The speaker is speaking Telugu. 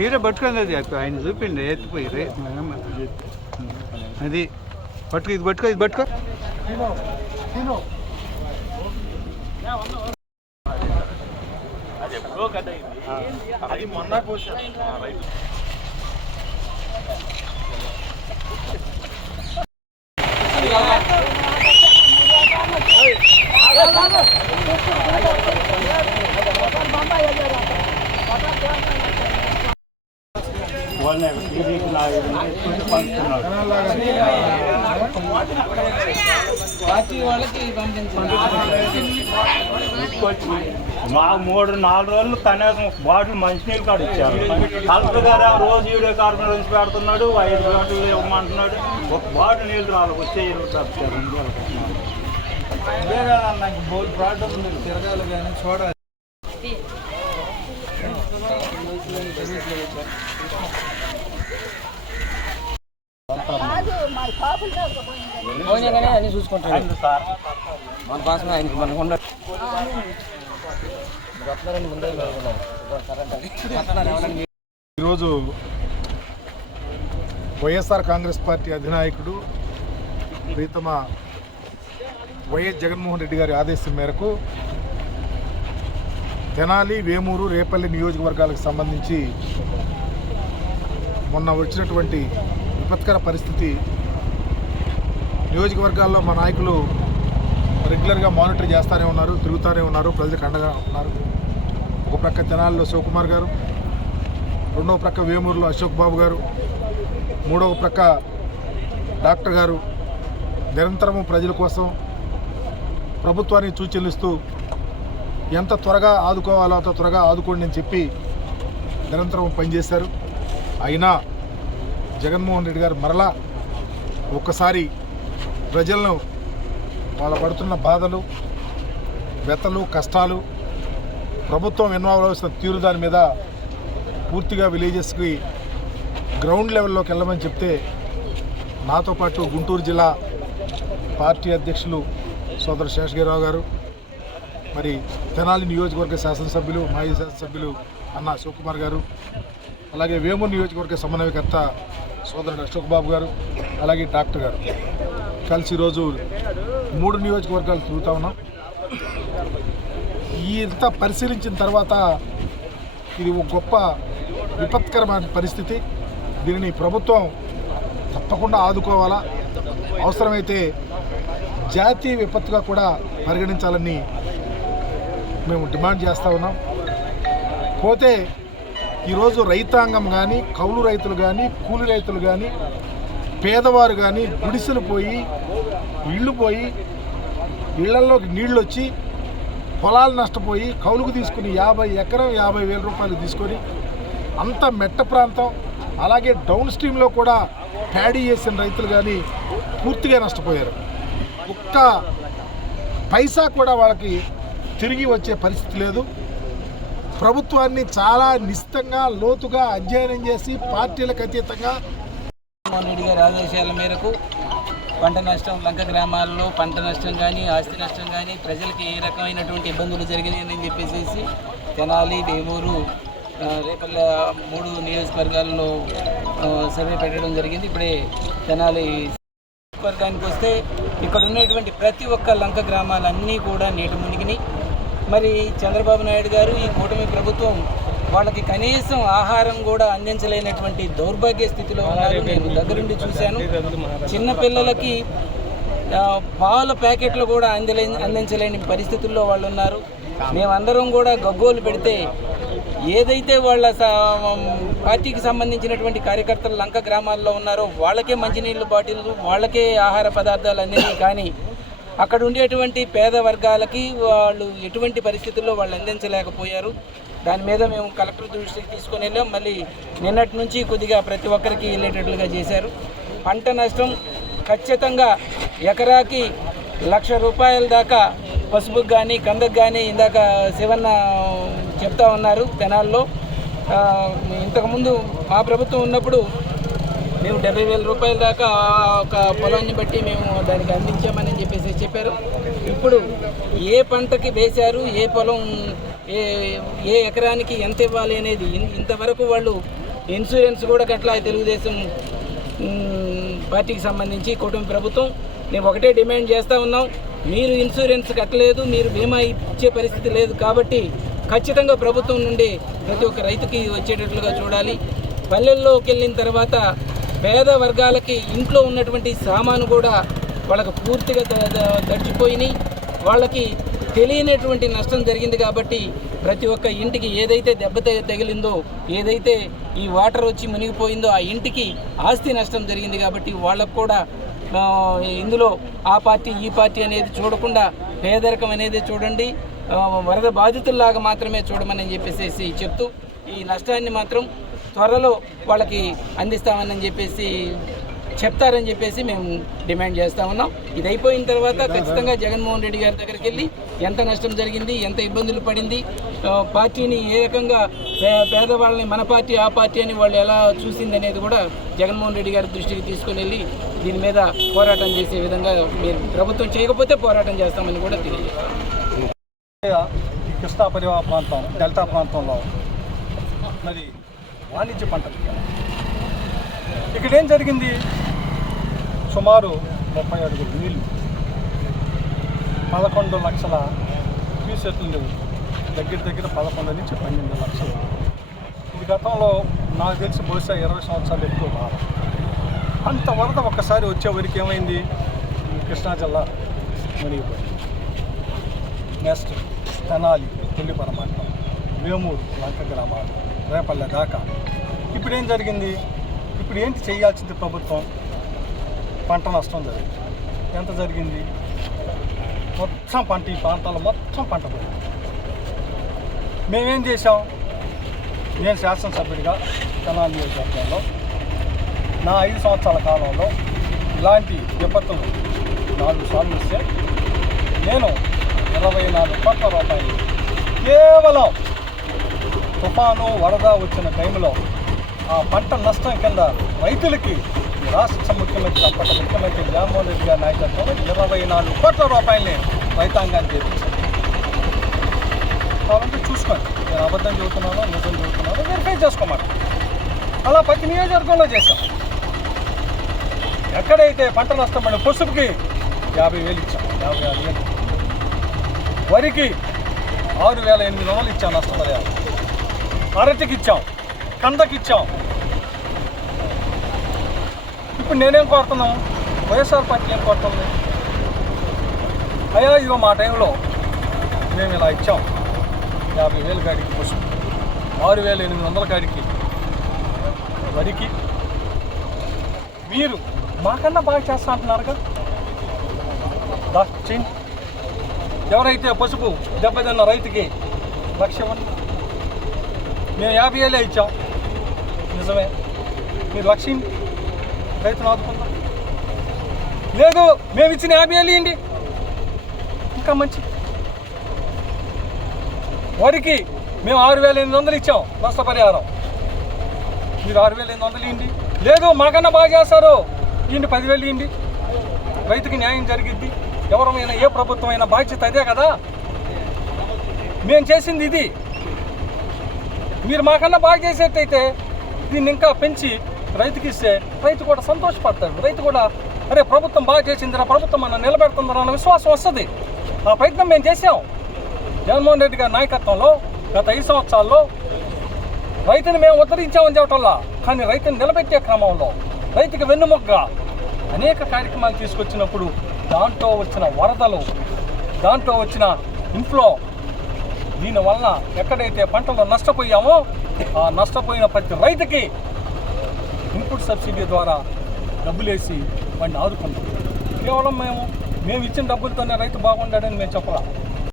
మీరే పట్టుకున్నది ఆయన చూపిండి ఎత్తిపోయి అది పట్టుకో ఇది పట్టుకో ఇది పట్టుకో అది మొన్న మా 3-4 రోజులు కనీసం బాటిల్ మంచినీళ్ళు కాడ ఇచ్చారు. కలెక్టర్ గారు రోజు వీడియో కాన్ఫరెన్స్ పెడుతున్నాడు, 5 గంటలు ఇవ్వమంటున్నాడు. ఒక బాటిల్ నీళ్ళు రావాలి వచ్చే నాకు బోల్ ప్రాబ్లం ఉంది, తిరగాలి కానీ చూడాలి. అన్ని చూసుకుంటాడు సార్ మన కోసమే ఆయనకి మనకు ఉండదు. ఈరోజు వైఎస్ఆర్ కాంగ్రెస్ పార్టీ అధినాయకుడు ప్రీతమ వైఎస్ జగన్మోహన్ రెడ్డి గారి ఆదేశం మేరకు తెనాలి, వేమూరు, రేపల్లి నియోజకవర్గాలకు సంబంధించి మొన్న వచ్చినటువంటి విపత్కర పరిస్థితి నియోజకవర్గాల్లో మా నాయకులు రెగ్యులర్గా మానిటర్ చేస్తూనే ఉన్నారు, తిరుగుతూనే ఉన్నారు, ప్రజలకు అండగా ఉన్నారు. ఒక ప్రక్క తెనాలిలో శివకుమార్ గారు, రెండవ ప్రక్క వేమూరులో అశోక్ బాబు గారు, మూడవ ప్రక్క డాక్టర్ గారు నిరంతరము ప్రజల కోసం ప్రభుత్వాన్ని సూచనలిస్తూ ఎంత త్వరగా ఆదుకోవాలో అంత త్వరగా ఆదుకోండి అని చెప్పి నిరంతరం పనిచేశారు. అయినా జగన్మోహన్ రెడ్డి గారు మరలా ఒక్కసారి ప్రజలను వాళ్ళ పడుతున్న బాధలు, వ్యతలు, కష్టాలు, ప్రభుత్వం ఇన్వాల్వ్ అవ్వాల్సిన తీరు దాని మీద పూర్తిగా విలేజెస్కి గ్రౌండ్ లెవెల్లోకి వెళ్ళమని చెప్తే నాతో పాటు గుంటూరు జిల్లా పార్టీ అధ్యక్షులు సోదరు శేషగిరిరావు గారు, మరి తెనాలి నియోజకవర్గ శాసనసభ్యులు, మాజీ శాసనసభ్యులు అన్న శివకుమార్ గారు, అలాగే వేమూరు నియోజకవర్గ సమన్వయకర్త సోదరుడు అశోక్ బాబు గారు, అలాగే డాక్టర్ గారు కలిసి ఈరోజు 3 నియోజకవర్గాలు తిరుగుతూ ఉన్నాం. ఇంత పరిశీలించిన తర్వాత ఇది ఒక గొప్ప విపత్కరమైన పరిస్థితి. దీనిని ప్రభుత్వం తప్పకుండా ఆదుకోవాలా, అవసరమైతే జాతీయ విపత్తుగా కూడా పరిగణించాలని మేము డిమాండ్ చేస్తూ ఉన్నాం. పోతే ఈరోజు రైతాంగం కానీ, కౌలు రైతులు కానీ, కూలి రైతులు కానీ, పేదవారు కానీ గుడిసెలు పోయి, ఇళ్ళు పోయి, ఇళ్లలోకి నీళ్ళు వచ్చి పొలాలు నష్టపోయి కౌలుకు తీసుకుని 50 ఎకరం 50,000 రూపాయలు తీసుకొని అంత మెట్ట ప్రాంతం, అలాగే డౌన్ స్ట్రీమ్లో కూడా ప్యాడీ చేసిన రైతులు కానీ పూర్తిగా నష్టపోయారు. ఒక్క పైసా కూడా వాళ్ళకి తిరిగి వచ్చే పరిస్థితి లేదు. ప్రభుత్వాన్ని చాలా నిశ్చితంగా లోతుగా అధ్యయనం చేసి పార్టీలకు అతీతంగా జగన్మోహన్ రెడ్డి గారి ఆదేశాల మేరకు పంట నష్టం, లంక గ్రామాల్లో పంట నష్టం కానీ, ఆస్తి నష్టం కానీ, ప్రజలకి ఏ రకమైనటువంటి ఇబ్బందులు జరిగినాయని చెప్పేసి తెనాలి, వేమూరు, రేపల్లె 3 నియోజకవర్గాల్లో సర్వే పెట్టడం జరిగింది. ఇప్పుడే తెనాలి నియోజకవర్గానికి వస్తే ఇక్కడ ఉన్నటువంటి ప్రతి ఒక్క లంక గ్రామాలన్నీ కూడా నీట మునిగినాయి. మరి చంద్రబాబు నాయుడు గారు, ఈ కూటమి ప్రభుత్వం వాళ్ళకి కనీసం ఆహారం కూడా అందించలేనటువంటి దౌర్భాగ్య స్థితిలో ఉన్నారు. నేను దగ్గరుండి చూశాను. చిన్నపిల్లలకి పాల ప్యాకెట్లు కూడా అందించలేని పరిస్థితుల్లో వాళ్ళు ఉన్నారు. మేమందరం కూడా గగ్గోలు పెడితే ఏదైతే వాళ్ళ పార్టీకి సంబంధించినటువంటి కార్యకర్తలు లంక గ్రామాల్లో ఉన్నారో వాళ్ళకే మంచినీళ్ళు బాటిళ్ళు, వాళ్ళకే ఆహార పదార్థాలు అందినాయి. కానీ అక్కడ ఉండేటువంటి పేద వర్గాలకి వాళ్ళు ఎటువంటి పరిస్థితుల్లో వాళ్ళు అందించలేకపోయారు. దాని మీద మేము కలెక్టర్ దృష్టికి తీసుకొని వెళ్ళాం. మళ్ళీ నిన్నటి నుంచి కొద్దిగా ప్రతి ఒక్కరికి వెళ్ళేటట్లుగా చేశారు. పంట నష్టం ఖచ్చితంగా ఎకరాకి ₹1,00,000 దాకా పసుపుకు కానీ, కందకు కానీ ఇందాక శివన్న చెప్తా ఉన్నారు. తెనాల్లో ఇంతకుముందు మా ప్రభుత్వం ఉన్నప్పుడు మేము ₹70,000 దాకా ఒక పొలాన్ని బట్టి మేము దానికి అందించామని చెప్పారు. ఇప్పుడు ఏ పంటకి వేశారు, ఏ పొలం, ఏ ఎకరానికి ఎంత ఇవ్వాలి అనేది ఇంతవరకు వాళ్ళు ఇన్సూరెన్స్ కూడా కట్ల తెలుగుదేశం పార్టీకి సంబంధించి కూటమి ప్రభుత్వం. మేము ఒకటే డిమాండ్ చేస్తూ ఉన్నాం, మీరు ఇన్సూరెన్స్ కట్టలేదు, మీరు బీమా ఇచ్చే పరిస్థితి లేదు కాబట్టి ఖచ్చితంగా ప్రభుత్వం నుండి ప్రతి ఒక్క రైతుకి వచ్చేటట్లుగా చూడాలి. పల్లెల్లోకి వెళ్ళిన తర్వాత పేద వర్గాలకి ఇంట్లో ఉన్నటువంటి సామాను కూడా వాళ్ళకి పూర్తిగా తడిచిపోయినాయి. వాళ్ళకి తెలియనటువంటి నష్టం జరిగింది కాబట్టి ప్రతి ఒక్క ఇంటికి ఏదైతే దెబ్బ తగిలిందో, ఏదైతే ఈ వాటర్ వచ్చి మునిగిపోయిందో ఆ ఇంటికి ఆస్తి నష్టం జరిగింది కాబట్టి వాళ్ళకు కూడా ఇందులో ఆ పార్టీ ఈ పార్టీ అనేది చూడకుండా పేదరికం అనేది చూడండి, వరద బాధితుల్లాగా మాత్రమే చూడమని చెప్పేసి చెప్తూ ఈ నష్టాన్ని మాత్రం త్వరలో వాళ్ళకి అందిస్తామని చెప్పేసి చెప్తారని చెప్పేసి మేము డిమాండ్ చేస్తూ ఉన్నాం. ఇది అయిపోయిన తర్వాత ఖచ్చితంగా జగన్మోహన్ రెడ్డి గారి దగ్గరికి వెళ్ళి ఎంత నష్టం జరిగింది, ఎంత ఇబ్బందులు పడింది, పార్టీని ఏ రకంగా పేదవాళ్ళని మన పార్టీ ఆ పార్టీ అని వాళ్ళు ఎలా చూసింది అనేది కూడా జగన్మోహన్ రెడ్డి గారి దృష్టికి తీసుకుని వెళ్ళి దీని మీద పోరాటం చేసే విధంగా మీరు ప్రభుత్వం చేయకపోతే పోరాటం చేస్తామని కూడా తెలియజేస్తాం. ఈ కృష్ణా పరివాహ ప్రాంతం డెల్టా ప్రాంతంలో మరి వాణిజ్య పంటలు ఇక్కడ ఏం జరిగింది, సుమారు 30 అడుగుల నీళ్ళు 11 లక్షల క్యూసెక్లు, దగ్గర 11 నుంచి 12 లక్షలు. ఇది గతంలో నాకు తెలిసి బహుశా 20 సంవత్సరాలు ఎక్కువ కాదు. అంత వరద ఒక్కసారి వచ్చేవరకు ఏమైంది, కృష్ణా జిల్లా మునిగిపోయింది. నెక్స్ట్ తెనాలి, కొల్లిపర మండలం, వేమూరు, లంక గ్రామాలు, రేపల్లె దాకా. ఇప్పుడు ఏం జరిగింది, ఇప్పుడు ఏంటి చేయాల్సింది ప్రభుత్వం, పంట నష్టం జరిగింది. ఎంత జరిగింది, మొత్తం పంట, ఈ ప్రాంతాల్లో మొత్తం పంట పోయింది. మేమేం చేసాం, నేను శాసనసభ్యుడిగా తెనాలి నియోజకవర్గంలో నా 5 సంవత్సరాల కాలంలో ఇలాంటి విపత్తులు 4 సార్లు వస్తే నేను 24 కోట్ల రూపాయలు కేవలం తుఫాను వరద వచ్చిన టైంలో ఆ పంట నష్టం కింద రైతులకి రాష్ట్ర ముఖ్యమంత్రి అప్పటి ముఖ్యమంత్రి జగన్మోహన్ రెడ్డి గారి నాయకత్వంలో 24 కోట్ల రూపాయలని రైతాంగాన్ని చేపించాను. కావాలంటే చూసుకోండి, నేను అబద్ధం చెబుతున్నానో నిజం చెబుతున్నానో వెరిఫై చేసుకోమాట. అలా ప్రతి నియోజకవర్గంలో చేశాం. ఎక్కడైతే పంట నష్టం పడిన పసుపుకి 50,000 ఇచ్చాం, 56,000. వరికి 6,800 ఇచ్చాం నష్టపరిహారం. అరటికి ఇచ్చాం, కందకి ఇచ్చాం. ఇప్పుడు నేనేం కోరుతున్నాం, వైఎస్ఆర్ పార్టీ ఏం కోరుతుంది, అయ్యా ఇదిగో మా టైంలో మేము ఇలా ఇచ్చాం, 50,000 కాడికి పసుపు, 6,800 కాడికి వరికి, మీరు మాకన్నా బాగా చేస్తా అంటున్నారుగా, చేయండి. ఎవరైతే పసుపు దెబ్బతిన్న రైతుకి 1,00,000 ఇవ్వండి. మేము 50,000 ఇచ్చాం, నిజమే, మీరు 1,00,000 రైతును ఆదుకుందాం. లేదు మేము ఇచ్చిన 50,000 ఇవ్వండి, ఇంకా మంచి. వరికి మేము 6,800 ఇచ్చాం నష్టపరిహారం, మీరు 6,800 ఇవ్వండి. లేదు మాకన్నా బాగా చేస్తారు, ఇవ్వండి 10,000 ఇవ్వండి, రైతుకి న్యాయం జరిగిద్ది. ఎవరైనా ఏ ప్రభుత్వం అయినా బాధ్యత అదే కదా. మేము చేసింది ఇది, మీరు మాకన్నా బాగా చేసేటైతే దీన్ని ఇంకా పెంచి రైతుకి ఇస్తే రైతు కూడా సంతోషపడతాడు. రైతు కూడా అరే ప్రభుత్వం బాగా చేసిందిరా, ప్రభుత్వం మనం నిలబెడుతుందరా అన్న విశ్వాసం వస్తుంది. ఆ ప్రయత్నం మేము చేసాం. జగన్మోహన్ రెడ్డి గారి నాయకత్వంలో గత 5 సంవత్సరాల్లో రైతుని మేము ఉద్ధరించామని చెప్పటల్లా, కానీ రైతుని నిలబెట్టే క్రమంలో రైతుకి వెన్నుముకగా అనేక కార్యక్రమాలు తీసుకొచ్చినప్పుడు దాంట్లో వచ్చిన వరదలు, దాంట్లో వచ్చిన ఇన్ఫ్లో, దీనివల్ల ఎక్కడైతే పంటలు నష్టపోయామో ఆ నష్టపోయిన ప్రతి రైతుకి ఇన్పుట్ సబ్సిడీ ద్వారా డబ్బులేసి వాడిని ఆదుకుంటాం. కేవలం మేము ఇచ్చిన డబ్బులతోనే రైతు బాగుండాడని మేము చెప్పరా.